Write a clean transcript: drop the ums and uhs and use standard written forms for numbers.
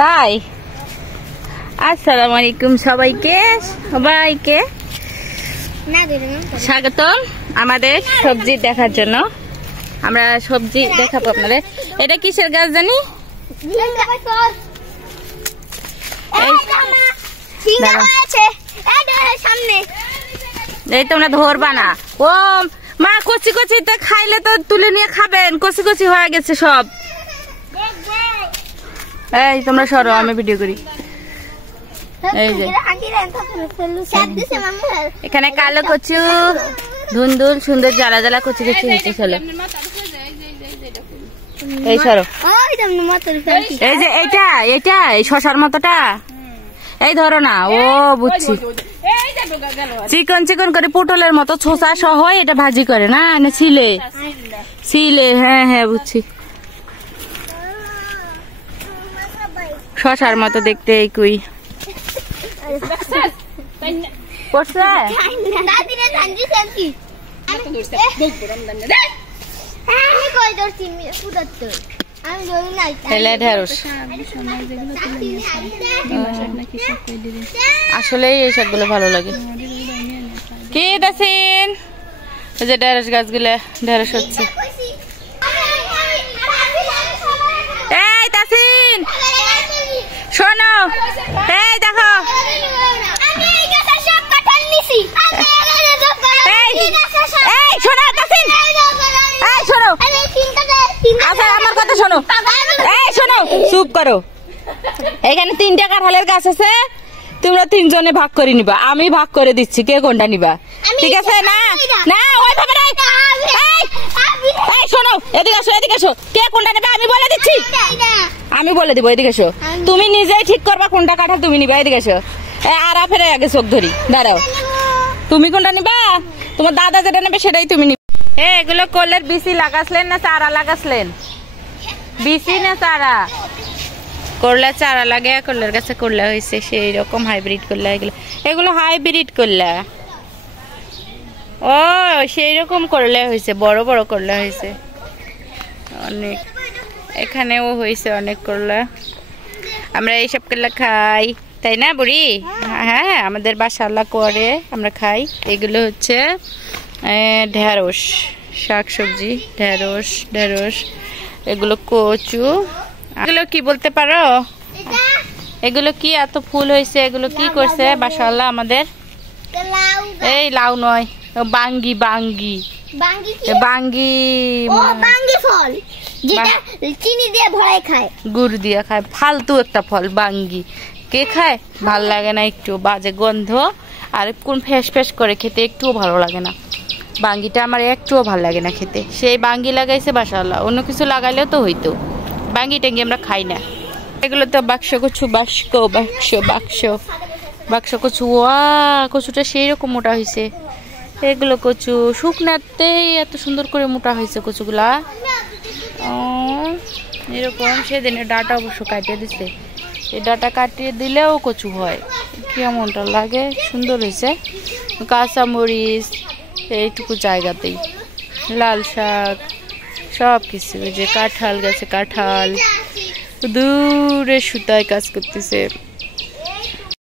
তাই আসসালামু আলাইকুম সবাইকে স্বাগতম আমাদের সবজি দেখার জন্য। আমরা সবজি দেখাবো আপনাদের। এটা কিসের গাছ জানি? এই তোমরা ধরবা না। ও মা, কচি কচি খাইলে তো তুলে নিয়ে খাবেন। কচি কচি হয়ে গেছে সব। এই তোমরা সরো, আমি ভিডিও করি। এই যে এখানে কালো কচু, ধুন্দুল, সুন্দর জ্বালা জ্বালা কচি কচি হয়েছে। চলো এই সরো। এই যে এইটা এইটা এই শশার মতোটা, এই ধরো না। ও বুঝছি, চিকন চিকন করে পটলের মতো ছোসা সহ এটা ভাজি করে না, ছিলে ছিলে। হ্যাঁ হ্যাঁ বুঝছি, শশার মতো দেখতে। এই কুই আসলে এই সবগুলো ভালো লাগে। কি দেখেন যে ঢেঁড়স গাছগুলা ঢেঁড়স হচ্ছে। এই তাসিন শোনো, এই দেখো, আমার কথা শোনো। এই শোনো, চুপ করো। এখানে 3টা কাঁঠালের গাছ আছে, তোমরা 3জনে ভাগ করে নিবা। আমি ভাগ করে দিচ্ছি, কে কোনটা নিবা, ঠিক আছে? না না ওইভাবে না। এই শোনো, এদিকে আসো, এদিকে আসো। কে কোনটা নেবে আমি বলে দিচ্ছি, আমি বলে দিব। এদিকে আসো, তুমি নিজেই ঠিক করবা কোনটা কাঁঠাল তুমি নিবা। এদিকে আসো। আর ফেরে আগে চোখ ধরি, দাঁড়াও। তুমি কোনটা নিবা? তোমার দাদা যেটা নেবে সেটাই তুমি নিবে। এগুলো কলের বিচি লাগাসলেন না চারা লাগাসলেন? বিচি না চারা? করলা চারা লাগে, করলার কাছে করলা হয়েছে সেই রকম হাইব্রিড করলা। এগুলো হাইব্রিড করলা। ও সেই রকম করলা হয়েছে, বড় বড় করলা হয়েছে অনেক। এখানেও হয়েছে অনেক করলা। আমরা এইসব করলা খাই, তাই না বুড়ি? হ্যাঁ, আমাদের বাসা আল্লাহ করে, আমরা খাই। এগুলো হচ্ছে ঢেঁড়স, শাক সবজি। ঢেঁড়স ঢেঁড়স, এগুলো কচু। এগুলো কি বলতে পারো? এগুলো কি এত ফুল হয়েছে? এগুলো কি করছে বাসা আল্লাহ আমাদের? এই লাউ নয়, বাঙ্গি বাঙ্গি বাঙ্গি ফল, যেটা চিনি দিয়ে ভরাই খায়, গুড় দিয়ে খায়। ফালতু একটা ফল বাঙ্গি। কে খায়? ভাল লাগে না, একটু বাজে গন্ধ। আর কোন ফ্যাস ফ্যাস করে খেতে একটুও ভালো লাগে না। বাঙ্গিটা আমার একটুও ভালো লাগে না খেতে। সেই বাঙ্গি লাগাইছে বাসা আল্লাহ, অন্য কিছু লাগাইলেও তো হইতো। বাঙ্গি টাঙ্গি আমরা খাই না। এগুলো তো বাক্স কচু, বাক্স বাক্স বাক্স বাক্স কচু। কচুটা সেই রকম মোটা হয়েছে। এগুলো কচু শুকনাতেই এত সুন্দর করে মোটা হয়েছে কচুগুলা। এরকম সেদিনের ডাটা অবশ্য কাটিয়ে দিছে। এই ডাটা কাটিয়ে দিলেও কচু হয়, কেমনটা লাগে। সুন্দর হয়েছে। কাঁচামরিচ এইটুকু জায়গাতেই, লাল শাক, সব কিছু। যে কাঁঠাল গাছে কাঁঠাল, দূরে সুতায় কাজ করতেছে।